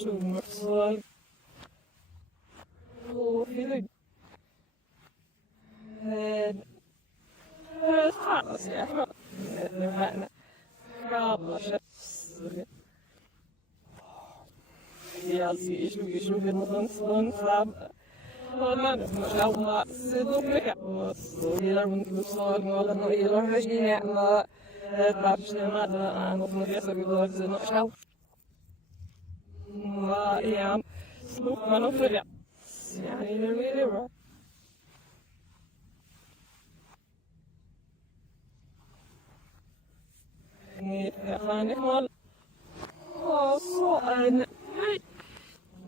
Schumer så och hur fanns jag nu här krabblar jag ser ju som någon sån fram och man ska ha så mycket och så gillar hon så och gillar höjningar med babsarna där och det så går det nog så ja slog man upp det ja det är det bra jag fann det så en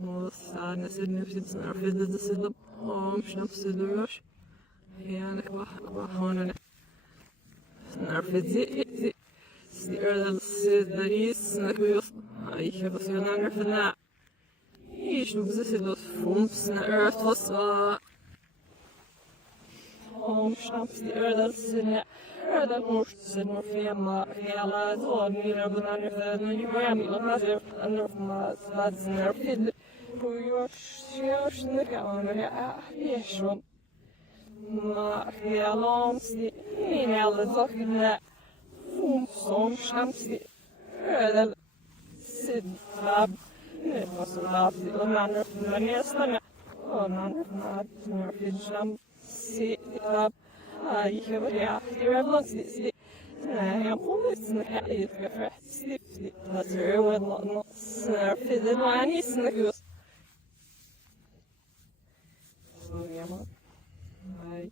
وساعدنا سيدنا في سنة في ذا السلم ومش نفس الدروش يعني هون نعرف زي سير السيدريس نكويس أي بس نعرف إن إيش نبزس الفم سنة توصى ومش نفس سير السنة هذا مش سنة في ما في على زون من نعرف إنه يبغى نعرف نعرف ما بعد نعرف Yosh nekamer yeshon ma realansi min alla sakna som shamsi ödel sidlab nefaslab man nästan och man när finjam sidlab ay jag realansi jag kommer snacka i för stift att det var något för det var ni snacka Nej.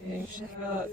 Jag